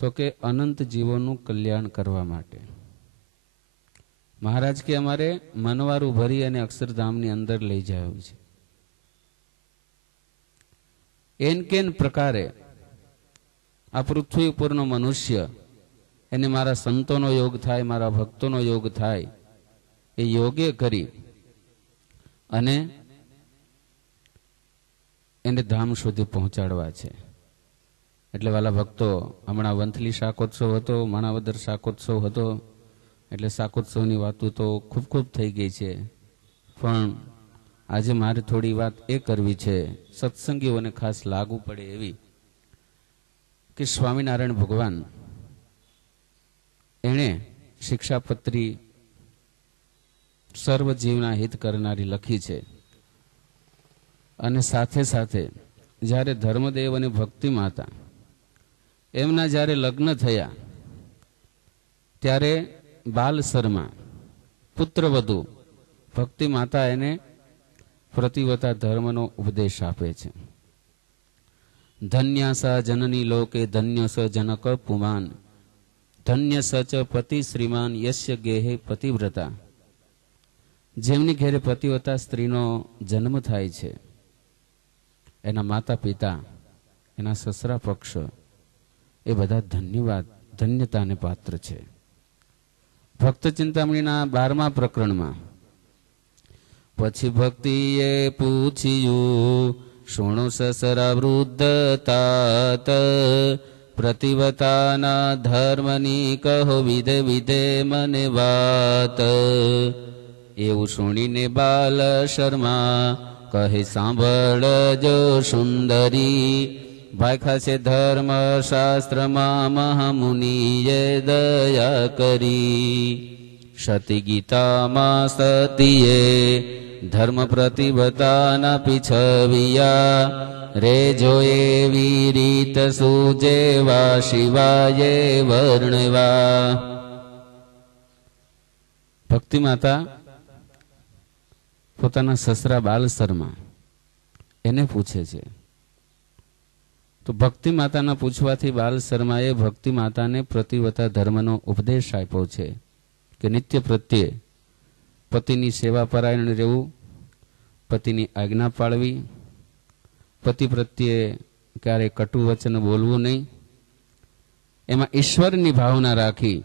તો કે અનંત જીવોનું કલ્યાણ કરવા માટે. મહારાજ કે અમારે મનવારું ભરી અને અક્ષરધામની અંદર લઈ જાય છે. એન કેન પ્રકારે આ પૃથ્વી ઉપરનો મનુષ્ય એને મારા સંતોનો યોગ થાય, મારા ભક્તોનો યોગ થાય, એ યોગે કરી અને એને ધામ સુધી પહોંચાડવા છે. એટલે વાલા ભક્તો, હમણાં વંથલી શાકોત્સવ હતો, માણાવદર શાકોત્સવ હતો, એટલે શાકોત્સવની વાતો તો ખૂબ ખૂબ થઈ ગઈ છે. પણ આજે મારે થોડી વાત એ કરવી છે, સત્સંગીઓને ખાસ લાગુ પડે એવી, કે સ્વામિનારાયણ ભગવાન એણે શિક્ષાપત્રી સર્વ જીવના હિત કરનારી લખી છે. અને સાથે સાથે જ્યારે ધર્મદેવ અને ભક્તિ માતા એમના જ્યારે લગ્ન થયા ત્યારે બાલસરમાં પુત્રવધુ ભક્તિ માતા એને પ્રતિવતા ધર્મનો ઉપદેશ આપે છે. ધન્ય સ જનની લોકે ધન્ય સ જનક પુમાન ધન્ય સ ચ પતિ શ્રીમાન યસ્ય ગેહે પતિવ્રતા. જેમની ઘેરે પતિવતા સ્ત્રીનો જન્મ થાય છે, એના માતા પિતા, એના સસરા પક્ષ, એ બધા ધન્યતાને પાત્ર છે. ભક્ત ચિંતામણીના 12મા પ્રકરણમાં પછી ભક્તિએ પૂછ્યું, શુણુ સસરા વૃદ્ધ તાત પ્રતિવતાના ધર્મની કહો વિધે વિધે મને વાત. એવું સુણીને બાલ શર્મા કહે સાંભળજો સુંદરી, ભાખા છે ધર્મ શાસ્ત્રમાં મહામુનિએ દયા કરી. સતી ગીતામાં સતીએ ધર્મ પ્રતિવતાના પીછવિયા, રે જોએવી રીત સુજેવા શિવાય વર્ણવા. ભક્તિ માતા પોતાના સસરા બાલસરમાં એને પૂછે છે. તો ભક્તિ માતાના પૂછવાથી બાલશર્માએ ભક્તિ માતાને પ્રતિવતા ધર્મનો ઉપદેશ આપ્યો છે કે નિત્ય પ્રત્યે પતિની સેવા પરાયણ રહેવું, પતિની આજ્ઞા પાળવી, પતિ પ્રત્યે ક્યારેય કટુ વચન બોલવું નહીં, એમાં ઈશ્વરની ભાવના રાખી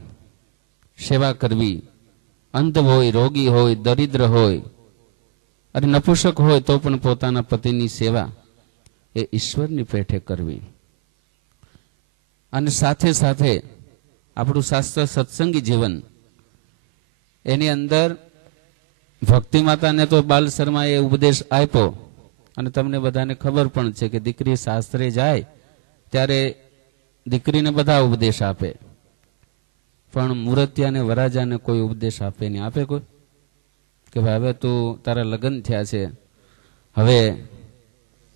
સેવા કરવી. અંધ હોય, રોગી હોય, દરિદ્ર હોય અને નપુંસક હોય તો પણ પોતાના પતિની સેવા એ ઈશ્વરની પેઠે કરવી. અને સાથે સાથે આપણું શાસ્ત્ર સત્સંગી જીવન, એની અંદર ભક્તિ માતાને તો બાલ શર્માએ ઉપદેશ આપ્યો, અને તમને બધાને ખબર પણ છે કે દીકરી શાસ્ત્રે જાય ત્યારે દીકરીને બધા ઉપદેશ આપે, પણ મૂર્તિયાને વરાજાને કોઈ ઉપદેશ આપે નહીં. આપે કોઈ? કે ભાઈ હવે તું, તારા લગ્ન થયા છે, હવે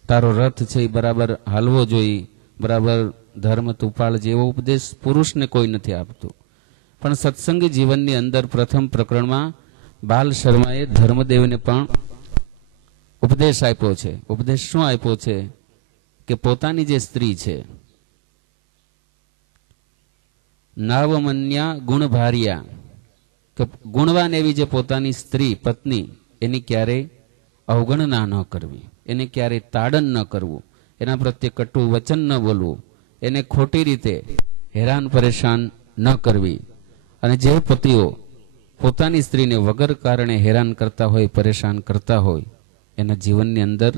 તારો રથ છે એ બરાબર હાલવો જોઈએ, બરાબર ધર્મ તું પાળ, જેવો ઉપદેશ પુરુષને કોઈ નથી આપતું. પણ સત્સંગી જીવનની અંદર પ્રથમ પ્રકરણમાં બાલ શર્માએ ધર્મદેવને પણ ઉપદેશ આપ્યો છે. ઉપદેશ શું આપ્યો છે? કે પોતાની જે સ્ત્રી છે, નાવમન્યા ગુણભાર્યા, કે ગુણવાન એવી જે પોતાની સ્ત્રી પત્ની, એની ક્યારેય અવગણના ન કરવી, એને ક્યારેય તાડન ન કરવું, એના પ્રત્યે કટુ વચન ન બોલવું, એને ખોટી રીતે હેરાન પરેશાન ન કરવી. અને જે પતિઓ પોતાની સ્ત્રીને વગર કારણે હેરાન કરતા હોય, પરેશાન કરતા હોય, એના જીવનની અંદર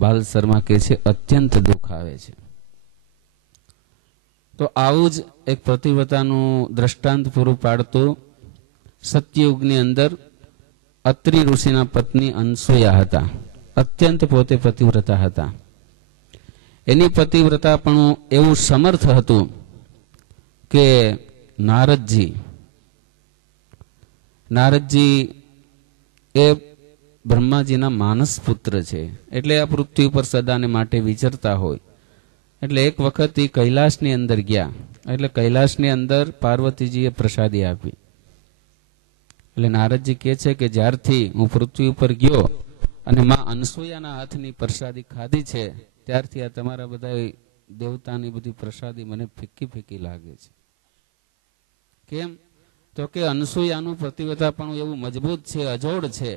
બાલ શર્મા કહે છે અત્યંત દુઃખ આવે છે. તો આવું જ એક પતિવ્રતાનું દ્રષ્ટાંત પૂરું પાડતું સત્યયુગની અંદર અત્રિ ઋષિના પત્ની અનસૂયા હતા. અત્યંત પોતે પતિવ્રતા હતા. એની પતિવ્રતા પણ એવું સમર્થ હતું કે નારદજી એ બ્રહ્માજીના માનસ પુત્ર છે, એટલે આ પૃથ્વી ઉપર સદાને માટે વિચરતા હોય. એટલે એક વખત એ કૈલાસની અંદર ગયા, એટલે કૈલાસની અંદર પાર્વતીજીએ પ્રસાદી આપી. એટલે નારદજી કહે છે કે જ્યારથી હું પૃથ્વી ઉપર ગયો અને માં અનસૂયાના હાથની પ્રસાદી ખાધી છે, ત્યારથી આ તમારા બધા દેવતાની બધી પ્રસાદી મને ફીકી ફીકી લાગે છે. કેમ? તો કે અનસૂયાનું પ્રતિવતાપણું એવું મજબૂત છે, અજોડ છે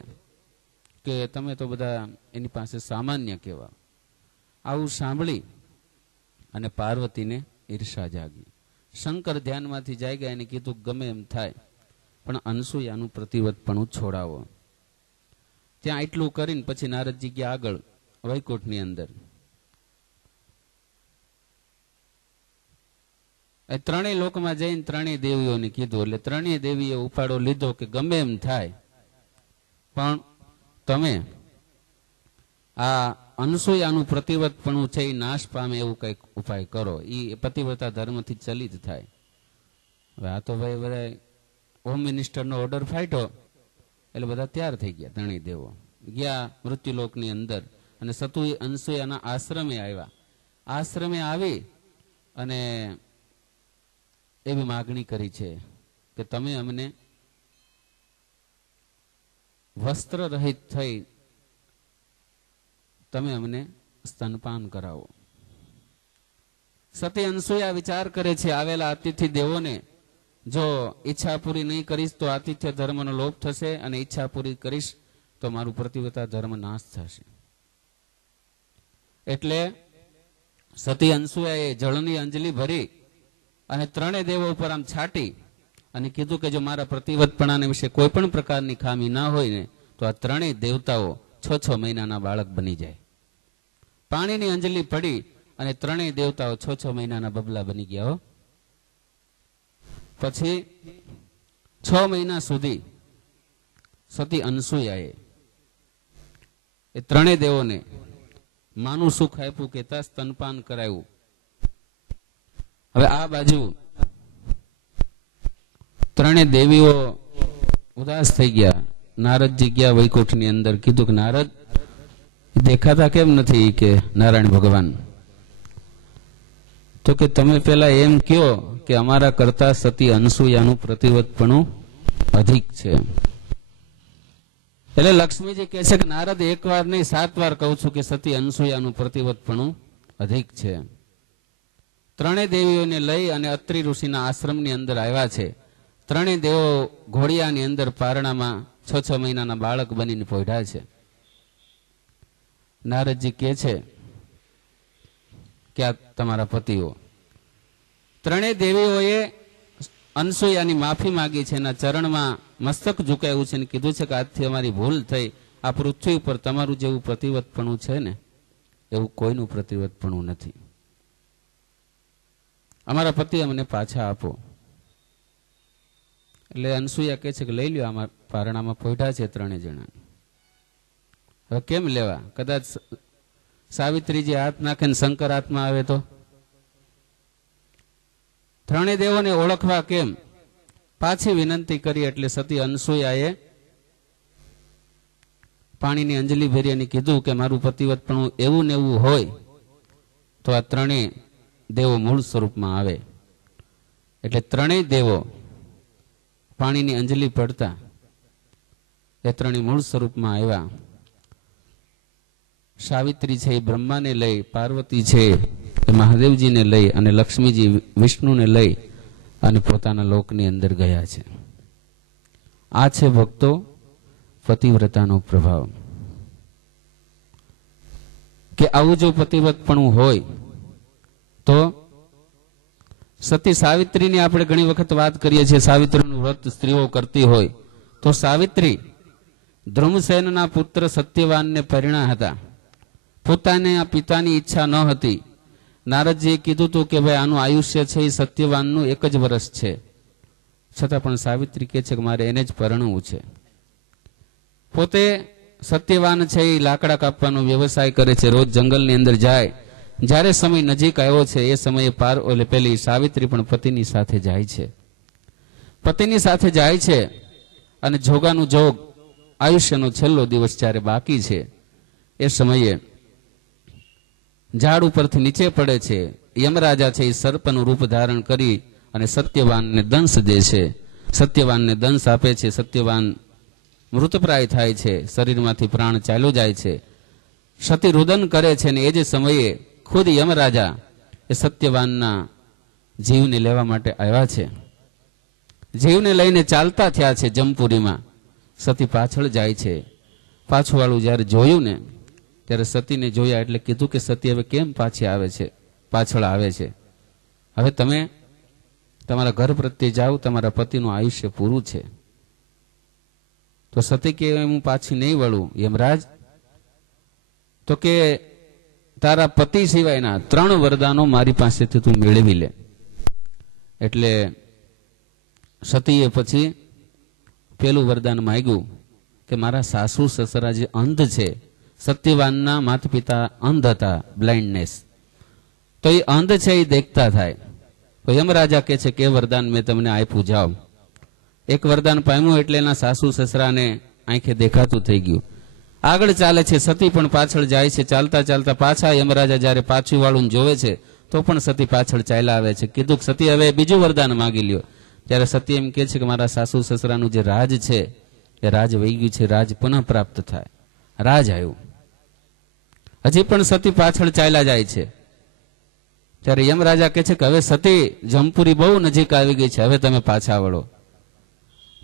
કે તમે તો બધા એની પાસે સામાન્ય કહેવા. આવું સાંભળી અને પાર્વતીને ઈર્ષા જાગી. શંકર ધ્યાનમાંથી જાગ્યા એને કીધું ગમે એમ થાય પણ અનસૂયાનું પ્રતિવતપણું છોડાવો. ત્યાં એટલું કરીને પછી નારદજી ગયા આગળ વૈકુંઠની અંદર. ત્રણેય લોકમાં જઈને ત્રણેય દેવીઓને કીધું એટલે ત્રણેય દેવીએ ઉપાડો લીધો કે ગમે એમ થાય પણ તમે આ અનસૂયાનું પ્રતિવતપણું છે એ નાશ પામે એવું કંઈક ઉપાય કરો. એ પતિવ્રતા ધર્મથી ચલિત થાય. હવે આ તો ભાઈ બધા હોમ મિનિસ્ટરનો ઓર્ડર ફાટ્યો એટલે બધા તૈયાર થઈ ગયા. ત્રણેય દેવો ગયા મૃત્યુલોકની અંદર અને અનસૂયાના આશ્રમે આવ્યા. આશ્રમે આવી અને એવી માગણી કરી છે કે તમે અમને વસ્ત્ર રહિત થઈ તમે અમને સ્તનપાન કરાવો. સતી અનસૂયા વિચાર કરે છે આવેલા અતિથિ દેવોને જો ઈચ્છા પૂરી નહીં કરીશ તો આતિથ્ય ધર્મનો લોપ થશે અને ઈચ્છા પૂરી કરીશ તો મારું પ્રતિવતા ધર્મ નાશ થશે. એટલે સતી અનસૂયાએ જળની અંજલિ ભરી અને ત્રણેય દેવો ઉપર આમ છાટી અને કીધું કે જો મારા પ્રતિવતપણાને વિશે કોઈ પણ પ્રકારની ખામી ના હોય ને તો આ ત્રણેય દેવતાઓ 6 મહિનાના બાળક બની જાય. પાણીની અંજલિ પડી અને ત્રણેય દેવતાઓ 6 મહિનાના બબલા બની ગયા. પછી 6 મહિના સુધી સતી અનસૂયાએ એ ત્રણેય દેવોને માનું સુખ આપ્યું કે સ્તનપાન કરાયું. હવે આ બાજુ ત્રણેય દેવીઓ ઉદાસ થઈ ગયા. નારદજી ગયા વૈકુંઠની અંદર. કીધું કે નારદ દેખાતા કેમ નથી કે નારાયણ ભગવાન? તો કે તમે પેલા એમ કયો કે અમારા કરતા સતી અનસૂયાનું પ્રતિવતપણું અધિક છે. એટલે લક્ષ્મીજી કહે છે કે નારદ એક વાર નહીં 7 વાર કહું છું કે સતી અનસૂયાનું પ્રતિવતપણું અધિક છે. ત્રણેય દેવીઓને લઈ અને અત્રિ ઋષિના આશ્રમની અંદર આવ્યા છે. ત્રણેય દેવો ઘોડિયાની અંદર પારણામાં 6 મહિનાના બાળક બનીને પોઢ્યા છે. નારદજી કહે છે કે આ તમારા પતિઓ. ત્રણેય દેવીઓએ અનસૂયાની માફી માંગી છે, એના ચરણમાં મસ્તક ઝુકાયું છે અને કીધું છે કે આજથી અમારી ભૂલ થઈ. આ પૃથ્વી ઉપર તમારું જેવું પ્રતિવતપણું છે ને એવું કોઈનું પ્રતિવતપણું નથી. અમારા પતિ અમને પાછા આપો. એટલે અનસૂયા કહે છે કે લઈ લ્યો, આમાં પારણામાં પોઢ્યા છે 3 જણા. હવે કેમ લેવા? કદાચ સાવિત્રીજી હાથ નાખે ને શંકર હાથમાં આવે તો? ત્રણેય દેવોને ઓળખવા કેમ? પાછી વિનંતી કરી એટલે સતી અનસૂયાએ પાણીની અંજલિ ભરી અને કીધું કે મારું પતિવતપણું એવું ને એવું હોય તો આ ત્રણેય દેવો મૂળ સ્વરૂપમાં આવે. એટલે ત્રણેય દેવો પાણીની અંજલિ પડતા એ ત્રણેય મૂળ સ્વરૂપમાં આવ્યા. સાવિત્રી છે એ બ્રહ્માને લઈ, પાર્વતી છે એ મહાદેવજીને લઈ અને લક્ષ્મીજી વિષ્ણુને લઈ અને પોતાના લોકની અંદર ગયા છે. આ છે ભક્તો પતિવ્રતાનો પ્રભાવ. કે આવું જો પતિવ્રતપણું હોય તો સતી સાવિત્રીની આપણે ઘણી વખત વાત કરીએ છીએ. સાવિત્રીનું વ્રત સ્ત્રીઓ કરતી હોય તો સાવિત્રી ધ્રુમસેનના પુત્ર સત્યવાનને પરિણા હતા. પોતાને આ પિતાની ઈચ્છા ન હતી. નારદજીએ કીધું હતું કે ભાઈ આનું આયુષ્ય છે એ સત્યવાનનું 1 જ વર્ષ છે. છતાં પણ સાવિત્રી કહે છે કે મારે એને જ પરણવું છે. પોતે સત્યવાન છે એ લાકડા કાપવાનો વ્યવસાય કરે છે, રોજ જંગલની અંદર જાય. જ્યારે સમય નજીક આવ્યો છે એ સમયે પેલી સાવિત્રી પણ પતિની સાથે જાય છે. પતિની સાથે જાય છે અને જોગાનું જોગ આયુષ્યનો છેલ્લો દિવસ જ્યારે બાકી છે એ સમયે ઝાડ ઉપરથી નીચે પડે છે. યમરાજા છે એ સર્પનું રૂપ ધારણ કરી અને સત્યવાનને દંશ દે છે. સત્યવાનને દંશ આપે છે. સત્યવાન મૃતપ્રાય થાય છે, શરીરમાંથી પ્રાણ ચાલ્યો જાય છે. સતી રુદન કરે છે અને એ જ સમયે ખુદ યમરાજા એ સત્યવાનના જીવને લેવા માટે આવ્યા છે. જીવને લઈને ચાલતા થયા છે જમપુરીમાં. સતી પાછળ જાય છે. પાછું વાળું જ્યારે જોયું ને ત્યારે સતીને જોયા એટલે કીધું કે સતી હવે કેમ પાછી આવે છે, પાછળ આવે છે? હવે તમે તમારા ઘર પ્રત્યે જાઓ, તમારા પતિનું આયુષ્ય પૂરું છે. તો સતી કે હું પાછી નહીં વળું. યમરાજ તો કે તારા પતિ સિવાયના 3 વરદાનો મારી પાસેથી તું મેળવી લે. એટલે સતીએ પછી પેલું વરદાન માંગ્યું કે મારા સાસુ સસરા જે અંધ છે, સત્યવાનના માતા પિતા અંધ હતા, બ્લાઇન્ડનેસ, તો એ અંધ છે એ દેખતા થાય. તો યમરાજા કહે છે કે વરદાન મેં તમને આપ્યું, જાઓ. એક વરદાન પામ્યું એટલે એના સાસુ સસરાને આંખે દેખાતું થઈ ગયું. આગળ ચાલે છે, સતી પણ પાછળ જાય છે. ચાલતા ચાલતા પાછા યમરાજા જ્યારે પાછું વાળું જોવે છે તો પણ સતી પાછળ ચાલ્યા આવે છે. કીધું સતી હવે બીજું વરદાન માગી લ્યો. ત્યારે સતી એમ કે છે કે મારા સાસુ સસરાનું જે રાજ છે એ રાજ વહી ગયું છે, રાજ પુનઃ પ્રાપ્ત થાય. રાજ આવ્યું. હજી પણ સતી પાછળ ચાલ્યા જાય છે. ત્યારે યમરાજા કહે છે કે હવે સતી જમપુરી બહુ નજીક આવી ગઈ છે, હવે તમે પાછા વળો.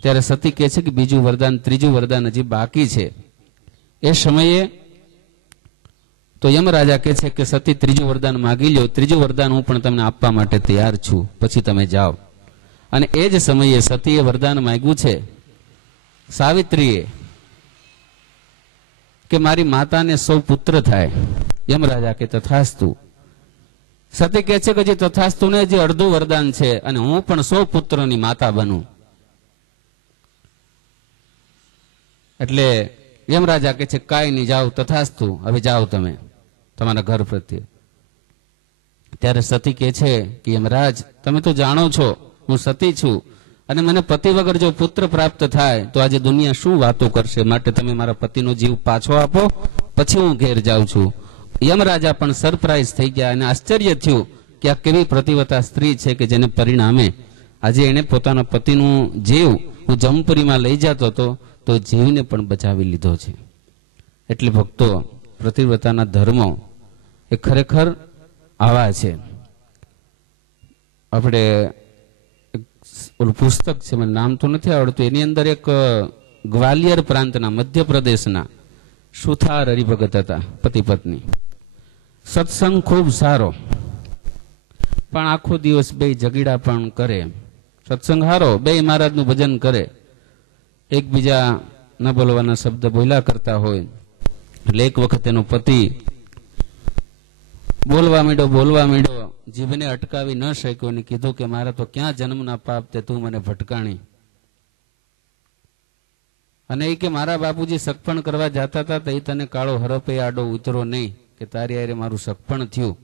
ત્યારે સતી કહે છે કે બીજું વરદાન, ત્રીજું વરદાન હજી બાકી છે. એ સમયે તો યમરાજા કહે છે કે સતી ત્રીજું વરદાન માગી લ્યો, ત્રીજું વરદાન હું પણ તમને આપવા માટે તૈયાર છું, પછી તમે જાઓ. અને એ જ સમયે સતીએ વરદાન માંગ્યું છે સાવિત્રીએ કે મારી માતાને 100 પુત્ર થાય. યમરાજા કે તથાસ્તુ. સતી કહે છે કે જે તથાસ્તુ ને જે અડધું વરદાન છે અને હું પણ 100 પુત્રોની માતા બનું. એટલે યમરાજા કહે છે કાંઈ નહીં, જાઓ તથાસ્તુ, હવે જાઓ તમે તમારા ઘર પ્રત્યે. ત્યારે સતી કહે છે કે યમરાજ તમે તો જાણો છો હું સતી છું અને મને પતિ વગર જો પુત્ર પ્રાપ્ત થાય તો આજે દુનિયા શું વાતો કરશે, માટે તમે મારા પતિનો જીવ પાછો આપો, પછી હું ઘેર જાઉં છું. યમરાજા પણ સરપ્રાઈઝ થઈ ગયા અને આશ્ચર્ય થયું કે આ કેવી પ્રતિવતા સ્ત્રી છે કે જેને પરિણામે આજે એને પોતાના પતિનું જીવ હું જમપુરીમાં લઈ જતો હતો તો જીવને પણ બચાવી લીધો છે. એટલે ભક્તો, પ્રતિવ્રતાના ધર્મો એ ખરેખર આવા છે. આપણે ઓલું પુસ્તક છે, મને નામ તો નથી આવડતું, એની અંદર એક ગ્વાલિયર પ્રાંતના મધ્યપ્રદેશના સુથાર હરિભગત હતા, પતિ પત્ની. સત્સંગ ખૂબ સારો, પણ આખો દિવસ બે જગીડા પણ કરે. સત્સંગ હારો, બે મહારાજનું ભજન કરે, એકબીજા ન બોલવાના શબ્દ બોલ્યા કરતા હોય. એટલે એક વખત એનો પતિ બોલવા માંડ્યો, જીભને અટકાવી ન શક્યો અને કીધું કે મારા તો ક્યાં જન્મના પાપ તે તું મને ભટકાણી. અને એ કે મારા બાપુજી સગપણ કરવા જતા હતા તો એ તને કાળો હરપે આડો ઉતરો નહીં કે તારી હારે મારું સગપણ થયું,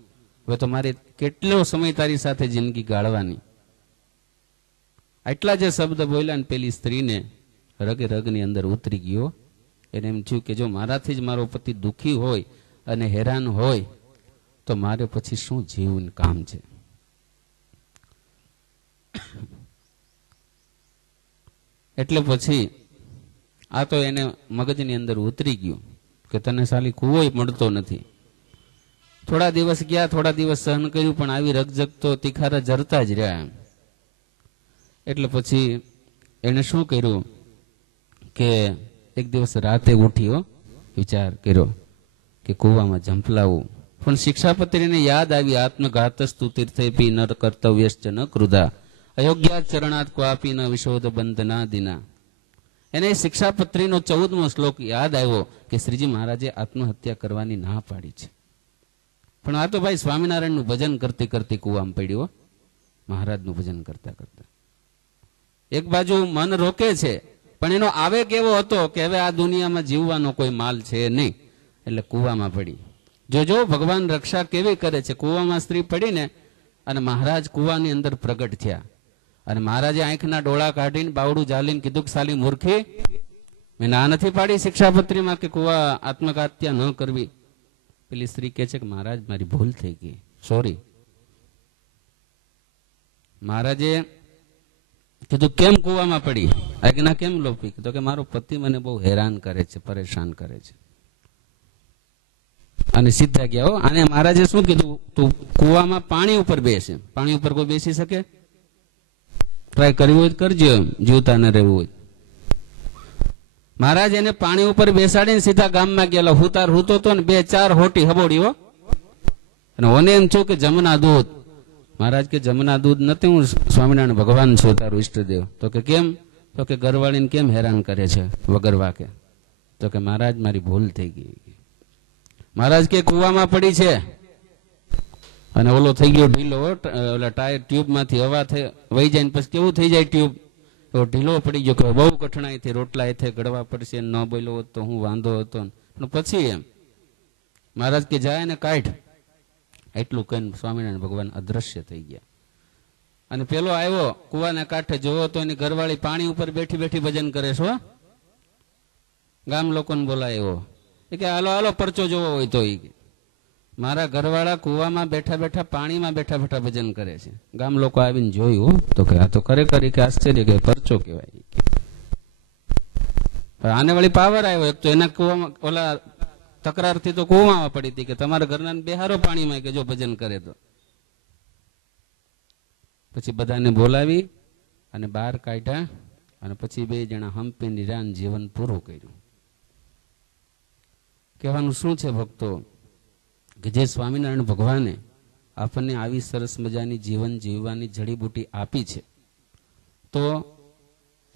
હવે તો મારે કેટલો સમય તારી સાથે જિંદગી ગાળવાની. આટલા જે શબ્દ બોલ્યા ને પેલી સ્ત્રીને રગે રગની અંદર ઉતરી ગયો. એને એમ થયું કે જો મારાથી જ મારો પતિ દુઃખી હોય અને હેરાન હોય તો મારે પછી શું જીવન કામ છે. એટલે પછી આ તો એને મગજની અંદર ઉતરી ગયું કે તને સાલી કુવોય મળતો નથી. થોડા દિવસ ગયા, થોડા દિવસ સહન કર્યું, પણ આવી રગજગ તો તિખારા જરતા જ રહ્યા. એટલે પછી એને શું કર્યું કે એક દિવસ રાતે ઉઠ્યો, વિચાર કર્યો કે કુવામાં ઝંપલાવું. પણ શિક્ષાપત્રીને યાદ આવી, આત્મઘાતસ્તુ તીર્થેપી નર કર્તવ્યશ્ચ ન કૃદા અયોગ્યા ચરણાત ક્વાપી ન વિશોધ બંધના દિના. એને શિક્ષાપત્રીનો 14મો શ્લોક યાદ આવ્યો કે શ્રીજી મહારાજે આત્મહત્યા કરવાની ના પાડી છે. પણ આ તો ભાઈ સ્વામિનારાયણનું ભજન કરતી કરતી કુવામાં પડ્યો, મહારાજનું ભજન કરતા કરતા. એક બાજુ મન રોકે છે, પણ એનો આવેગ એવો હતો કે હવે આ દુનિયામાં જીવવાનો કોઈ માલ છે નહીં, એટલે કુવામાં પડી. જોજો ભગવાન રક્ષા કેવી કરે છે. કુવામાં સ્ત્રી પડીને અને મહારાજ કુવાની અંદર પ્રગટ થયા અને મહારાજે આંખના ડોળા કાઢીને બાવડું ઝાલીને કીધું કે સાલી મૂર્ખી, મેં ના નથી પાડી શિક્ષાપત્રીમાં કે કુવા આત્મઘાત્યા ન કરવી. પેલી સ્ત્રી કહે છે કે મહારાજ મારી ભૂલ થઈ ગઈ, સોરી. મહારાજે કીધું કેમ કુવામાં પડી, આજ્ઞા કેમ લોપી? કીધું કે મારો પતિ મને બહુ હેરાન કરે છે, પરેશાન કરે છે. અને સીધા ગયા. હો, અને મહારાજે શું કીધું, તું કુવામાં પાણી ઉપર બેસે. પાણી ઉપર કોઈ બેસી શકે? ટ્રાય કરવી હોય કરજો, જીવતા ન રહેવું હોય. મહારાજ એને પાણી ઉપર બેસાડીને સીધા ગામમાં ગયેલા. હુતાર હૂતો તો ને 2-4 હોટી હબોડી. હો, અને ઓને એમ છું કે જમના દૂધ. મહારાજ કે જમના દૂધ નથી, હું સ્વામિનારાયણ ભગવાન છું, તારું ઈષ્ટદેવ. તો કે કેમ? તો કે ઘરવાળીને કેમ હેરાન કરે છે વગર વાકે? તો કે મહારાજ મારી ભૂલ થઈ ગઈ. મહારાજ કે કુવામાં પડી છે અને ઓલો થઈ ગયો ઢીલો. ઓલા ટાયર ટ્યુબમાંથી હવા વહી જાય ને પછી કેવું થઈ જાય ટ્યુબ, એવો ઢીલો પડી ગયો કે બહુ કઠણાઈથી રોટલા એથે ગળવા પડશે. ન બોલ્યો હોત તો હું વાંધો હતો. પણ પછી એમ મહારાજ કે જાય ને કાઢ. એટલું કહીને સ્વામિનારાયણ ભગવાન અદ્રશ્ય થઈ ગયા. અને પેલો આવ્યો કુવાના કાંઠે, જોવો તો એની ઘરવાળી પાણી ઉપર બેઠી બેઠી ભજન કરે છો. ગામ લોકોને બોલાયો કે હાલો હાલો પરચો જોવો હોય તો. મારા ઘરવાળા કુવામાં બેઠા બેઠા પાણીમાં બેઠા બેઠા ભજન કરે છે. ગામ લોકો આવીને જોયું તો કે આ તો ખરેખર કે આશ્ચર્ય કે પરચો કહેવાય. આને વળી પાવર આવ્યો. એક તો એના કુવામાં ઓલા તકરારથી તો કુવામાં પડી હતી કે તમારા ઘરના બેહારો પાણીમાં કે જો ભજન કરે તો. પછી બધાને બોલાવી અને બહાર કાઢ્યા અને પછી 2 જણા હંપી નિરાન જીવન પૂરું કર્યું. કહેવાનું શું છે ભક્તો, કે જે સ્વામિનારાયણ ભગવાને આપણને આવી સરસ મજાની જીવન જીવવાની જડીબુટી આપી છે, તો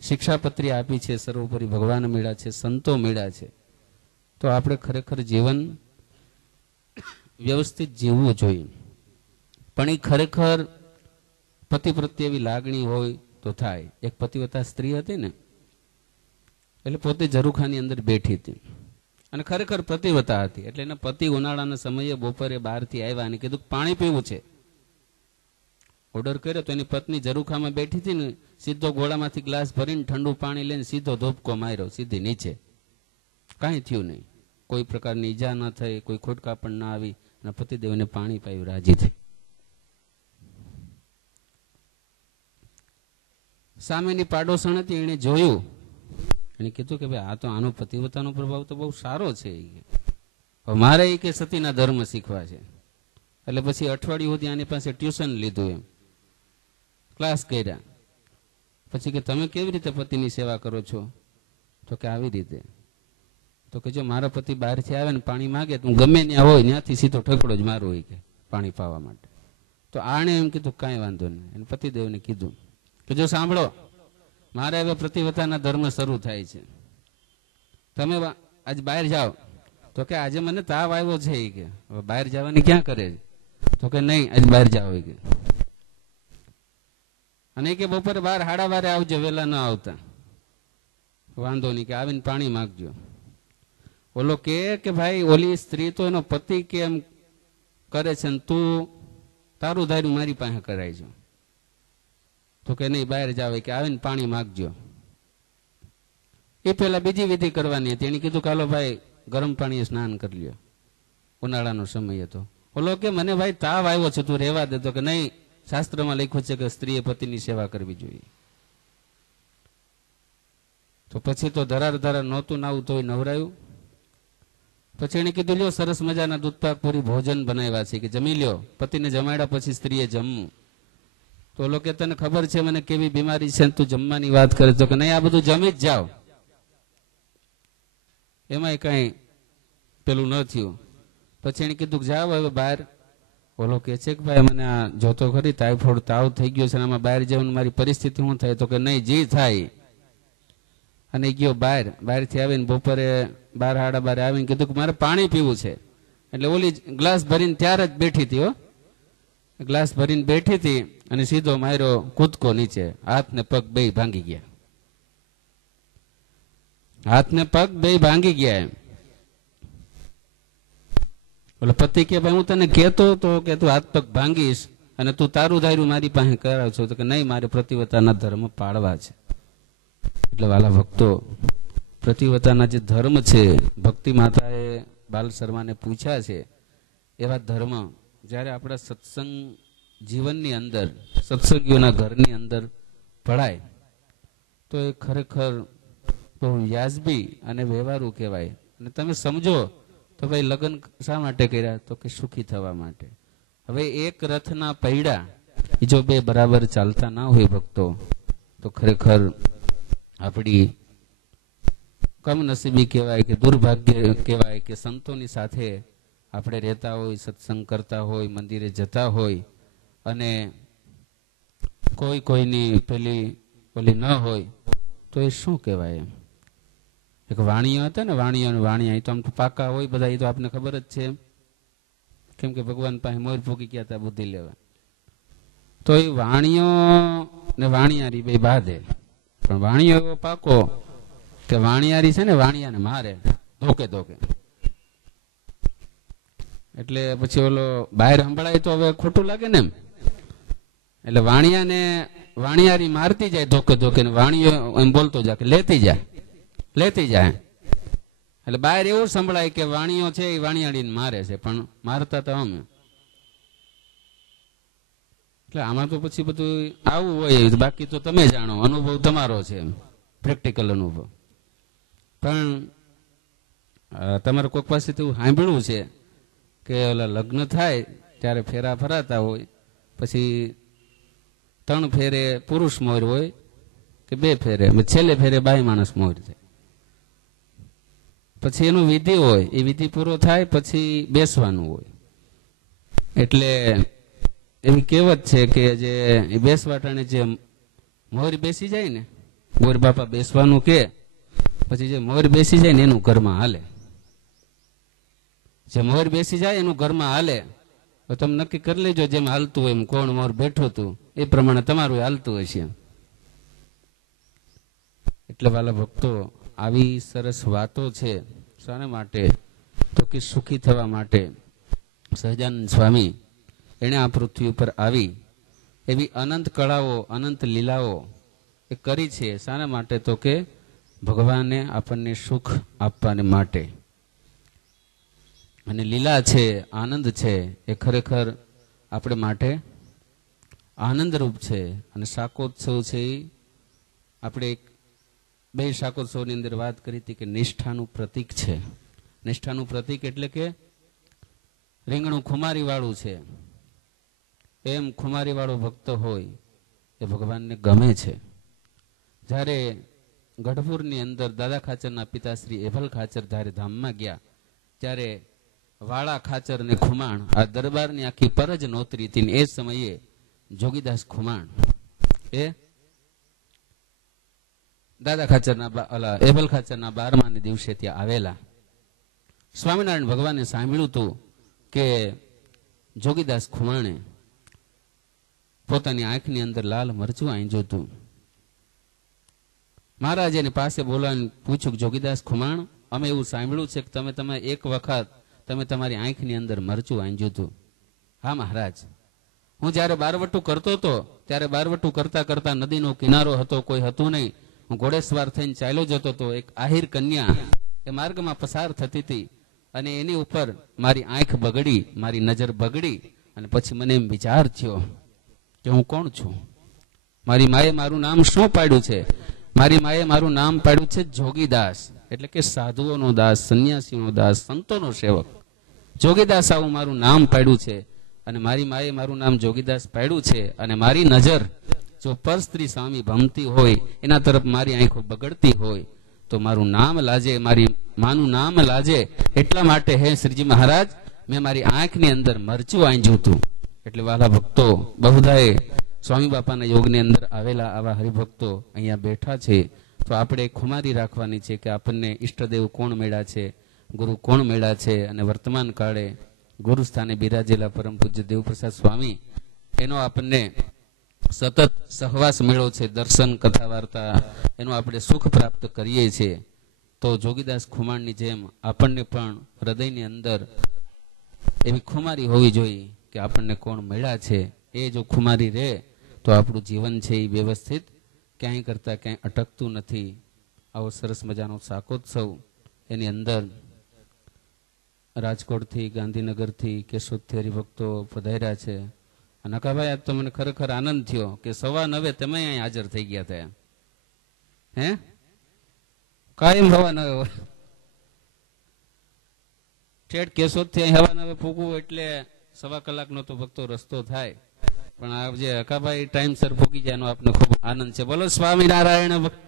શિક્ષાપત્રી આપી છે, સર્વોપરી ભગવાન મળ્યા છે, સંતો મળ્યા છે, તો આપણે ખરેખર જીવન વ્યવસ્થિત જીવવું જોઈએ. પણ એ ખરેખર પતિ પ્રત્યે એવી લાગણી હોય તો થાય. એક પતિવ્રતા સ્ત્રી હતી ને, એટલે પોતે ઝરૂખાની અંદર બેઠી હતી અને ખરેખર પતિવ્રતા હતી. એટલે એના પતિ ઉનાળાના સમયે બપોરે બહારથી આવ્યા અને કીધું પાણી પીવું છે. ઓર્ડર કર્યો તો એની પત્ની ઝરૂખામાં બેઠી હતી ને, સીધો ગોળામાંથી ગ્લાસ ભરીને ઠંડુ પાણી લઈને સીધો ધોપકો માર્યો સીધી નીચે. કાંઈ થયું નહીં, કોઈ પ્રકારની ઈજા ન થઈ, કોઈ ખોટકા પણ ના આવી અને પતિદેવને પાણી પાયું, રાજી થઈ. સામેની પાડોશણ હતી, એને જોયું, એને કીધું કે ભાઈ આ તો આનો પતિવ્રતાનો પ્રભાવ તો બહુ સારો છે. મારે કે સતીના ધર્મ શીખવા છે. એટલે પછી અઠવાડિયું સુધી આની પાસે ટ્યુશન લીધું, એમ ક્લાસ કર્યા. પછી કે તમે કેવી રીતે પતિની સેવા કરો છો? તો કે આવી રીતે. તો કે જો મારા પતિ બહારથી આવે ને પાણી માગે તો હું ગમે ત્યાં હોય ત્યાંથી સીધો ઠેકડો જ મારું હોય કે પાણી પાવા માટે. તો આણે એમ કીધું કાંઈ વાંધો નહીં. એને પતિદેવને કીધું કે જો સાંભળો, મારે હવે પ્રતિવ્રતાના ધર્મ શરૂ થાય છે, તમે આજ બહાર જાઓ. તો કે આજે મને તાવ આવ્યો છે કે હવે બહાર જવાની ક્યાં કરે છે? તો કે નહીં, આજ બહાર જાઓ કે. અને કે બપોરે 12-12 આવજો, વહેલા ન આવતા. વાંધો નહીં, કે આવીને પાણી માગજો. ઓલો કે ભાઈ ઓલી સ્ત્રી તો એનો પતિ કેમ કરે છે ને તું તારું ધાર્યું મારી પાસે કરાય છે. તો કે નહીં, બહાર જાવ કે આવીને પાણી માગજો. એ પેલા બીજી વિધિ કરવાની હતી. એને કીધું કે હાલો ભાઈ ગરમ પાણીએ સ્નાન કરી લ્યો, ઉનાળાનો સમય હતો. ઓલો કે મને ભાઈ તાવ આવ્યો છે, તું રહેવા દે. તો કે નહીં, શાસ્ત્રમાં લખ્યું છે કે સ્ત્રીએ પતિની સેવા કરવી જોઈએ. તો પછી તો ધરાર નહોતું નાવું તોય નવરાયું. પછી એને કીધું લ્યો સરસ મજાના દૂધપાક પૂરી ભોજન બનાવ્યા છે કે જમી લ્યો. પતિને જમાડ્યા પછી સ્ત્રીએ જમવું. તો ઓલો કે તને ખબર છે મને કેવી બીમારી છે, તું જમવાની વાત કરે? તો કે નહીં, આ બધું જમી જ જાઓ. એમાંય કઈ પેલું ન થયું. પછી એને કીધું જાઓ હવે બહાર. ઓલો કે છે કે ભાઈ મને આ જોતો ખરી ટાઇફોઇડ તાવ થઈ ગયો છે, આમાં બહાર જવાનું મારી પરિસ્થિતિ શું થાય? તો કે નહીં, જી થાય. અને ગયો બહારથી આવીને બપોરે 12-12 આવીને કીધું કે મારે પાણી પીવું છે. એટલે ઓલી ગ્લાસ ભરીને ત્યારે જ બેઠી હતી. હો, ગ્લાસ ભરીને બેઠી હતી અને સીધો માર્યો કૂદકો નીચે. હાથ ને પગ બે ભાંગી ગયા. હાથ ને પગ બે ભાંગી ગયા. એમ ઓલો પતિ કે ભાઈ હું તને કહેતો હતો કે તું હાથ પગ ભાંગીશ અને તું તારું ધાર્યું મારી પાસે કરાવ છો. તો કે નહીં, મારે પ્રતિવ્રતાના ધર્મ પાળવા છે. એટલે વાલા ભક્તો, પ્રતિવ્રતાના જે ધર્મ છે, ભક્તિ માતાએ બાલ શર્માને પૂછ્યા છે, એવા ધર્મ જ્યારે આપણા સત્સંગ જીવનની અંદર, સત્સંગીઓના ઘરની અંદર પડાય તો એ ખરેખર બહુ વ્યાજબી અને વ્યવહારુ કહેવાય. અને તમે સમજો તો ભાઈ લગ્ન શા માટે કર્યા? તો કે સુખી થવા માટે. હવે એક રથના પૈડા જો બે બરાબર ચાલતા ના હોય ભક્તો, તો ખરેખર આપણી કમનસીબી કહેવાય કે દુર્ભાગ્ય કહેવાય કે સંતોની સાથે આપણે રહેતા હોય, સત્સંગ કરતા હોય, મંદિરે જતા હોય અને કોઈ કોઈની પેલી ઓલી ન હોય તો એ શું કહેવાય? એક વાણિયો હતા ને, વાણિયા, એ તો આમ તો પાકા હોય બધા, એ તો આપને ખબર જ છે, કેમ કે ભગવાન પાસે મોર ફૂકી ગયા હતા બુદ્ધિ લેવા. તો એ વાણિયો ને વાણિયારી બે બાંધે, પણ વાણિયો એવો પાકો કે વાણિયારી છે ને વાણિયાને મારે ધોકે ધોકે. એટલે પછી ઓલો બહાર સંભળાય તો હવે ખોટું લાગે ને એમ. એટલે વાણિયાને વાણિયારી મારતી જાય ધોકે ધોકે, વાણિયો એમ બોલતો જાય કે લેતી જાય. એટલે બહાર એવું સંભળાય કે વાણિયો છે એ વાણિયાળીને મારે છે, પણ મારતા તો અમે. એટલે આમાં તો પછી બધું આવું હોય, બાકી તો તમે જાણો, અનુભવ તમારો છે, પ્રેક્ટિકલ અનુભવ. પણ તમારે કોઈક પાસેથી એવું સાંભળ્યું છે કે ઓલા લગ્ન થાય ત્યારે ફેરા ફરાતા હોય, પછી 3 ફેરે પુરુષ મોર હોય કે 2 ફેરે, છેલ્લે ફેરે બાઈ માણસ મોર થાય. પછી એનું વિધિ હોય, એ વિધિ પૂરો થાય પછી બેસવાનું હોય. એટલે એવી કહેવત છે કે જે બેસવાટાણે જે મોર બેસી જાય ને, મોર બાપા બેસવાનું કે પછી જે મોર બેસી જાય ને એનું ઘરમાં હાલે. જે મોર બેસી જાય એનું ઘરમાં હાલે. તો તમે નક્કી કરી લેજો જેમ હાલતું હોય એમ, કોણ મોર બેઠું હતું એ પ્રમાણે તમારું હાલતું હોય છે. એટલે વાલા ભક્તો, આવી સરસ વાતો છે. શાના માટે? તો કે સુખી થવા માટે. સહજાનંદ સ્વામી એણે આ પૃથ્વી ઉપર આવી એવી અનંત કળાઓ, અનંત લીલાઓ એ કરી છે. શાના માટે? તો કે ભગવાને આપણને સુખ આપવાને માટે. અને લીલા છે, આનંદ છે, એ ખરેખર આપણે માટે આનંદરૂપ છે. અને શાકોત્સવ છે, એ આપણે 2 શાકોત્સવની અંદર વાત કરી હતી કે નિષ્ઠાનું પ્રતીક છે. નિષ્ઠાનું પ્રતીક એટલે કે રીંગણું ખુમારી વાળું છે, એમ ખુમારી વાળો ભક્ત હોય એ ભગવાનને ગમે છે. જ્યારે ગઢપુરની અંદર દાદા ખાચરના પિતાશ્રી એભલ ખાચર જ્યારે ધામમાં ગયા, ત્યારે વાળા ખાચર ને ખુમાણ આ દરબારની આખી પરજ નોતરી હતી. એ સમયે જોગીદાસ ખુમાણ એ દાદા ખાચરના એભલ ખાચરના 12માને દિવસે ત્યાં આવેલા. સ્વામિનારાયણ ભગવાને સાંભળ્યું હતું કે જોગીદાસ ખુમાણે પોતાની આંખની અંદર લાલ મરચું આંજ્યું હતું. મહારાજ એની પાસે બોલાવીને પૂછ્યું કે જોગીદાસ ખુમાણ, અમે એવું સાંભળ્યું છે કે તમે એક વખત તમે તમારી આંખની અંદર મરચું આંજ્યું હતું. હા મહારાજ, હું જયારે બારવટું કરતો હતો ત્યારે બારવટું કરતા કરતા નદીનો કિનારો હતો, કોઈ હતું નહીં. હું ઘોડેસવાર થઈને ચાલ્યો જતો હતો. એક આહિર કન્યા એ માર્ગમાં પસાર થતી હતી અને એની ઉપર મારી આંખ બગડી, મારી નજર બગડી. અને પછી મને એમ વિચાર થયો કે હું કોણ છું? મારી માએ મારું નામ શું પાડ્યું છે? મારી માએ મારું નામ પાડ્યું છે જોગીદાસ, એટલે કે સાધુઓનો દાસ, સંન્યાસીનો દાસ, સંતોનો સેવક. જોગીદાસ આવું મારું નામ પાડ્યું છે. અને મારી માએ મારું નામ જોગીદાસ પાડ્યું છે. અને મારી નજર જો પર સ્ત્રી સ્વામી ભમતી હોય, એના તરફ મારી આંખો બગડતી હોય, તો મારું નામ લાજે, મારી માનું નામ લાજે. એટલા માટે હે શ્રીજી મહારાજ, મેં મારી આંખની અંદર મરચું આંજ્યું હતું. એટલે વાલા ભક્તો, બહુધાએ સ્વામી બાપાના યોગની અંદર આવેલા આવા હરિભક્તો અહીંયા બેઠા છે. તો આપણે ખુમારી રાખવાની છે કે આપણને ઈષ્ટદેવ કોણ મળ્યા છે, ગુરુ કોણ મળ્યા છે. અને વર્તમાન કાળે ગુરુ સ્થાને બિરાજેલા પરમ પૂજ્ય દેવપ્રસાદ સ્વામી, એનો આપણને સતત સહવાસ મળ્યો છે. દર્શન, કથા, વાર્તા, એનું આપણે સુખ પ્રાપ્ત કરીએ છીએ. તો જોગીદાસ ખુમાણની જેમ આપણને પણ હૃદયની અંદર એવી ખુમારી હોવી જોઈએ કે આપણને કોણ મળ્યા છે. એ જો ખુમારી રહે તો આપણું જીવન છે એ વ્યવસ્થિત, ક્યાંય કરતા ક્યાંય અટકતું નથી. આવો સરસ મજાનો શાકોત્સવ એની અંદર રાજકોટથી, ગાંધીનગરથી, કેશોદથી હરિભક્તો પધાર્યા છે. નકાભાઈ, આજ તો મને ખરેખર આનંદ થયો કે 9:15 તમે અહીં હાજર થઈ ગયા હતા. કાયમ 9:15 ઠેઠ કેશોદ થી હવાના હવે પૂગવું એટલે 1.25 કલાકનો તો ભક્તો રસ્તો થાય, પણ આ જે હકાભાઈ ટાઈમસર પૂગી જાય એનો આપને ખૂબ આનંદ છે. બોલો સ્વામિનારાયણ.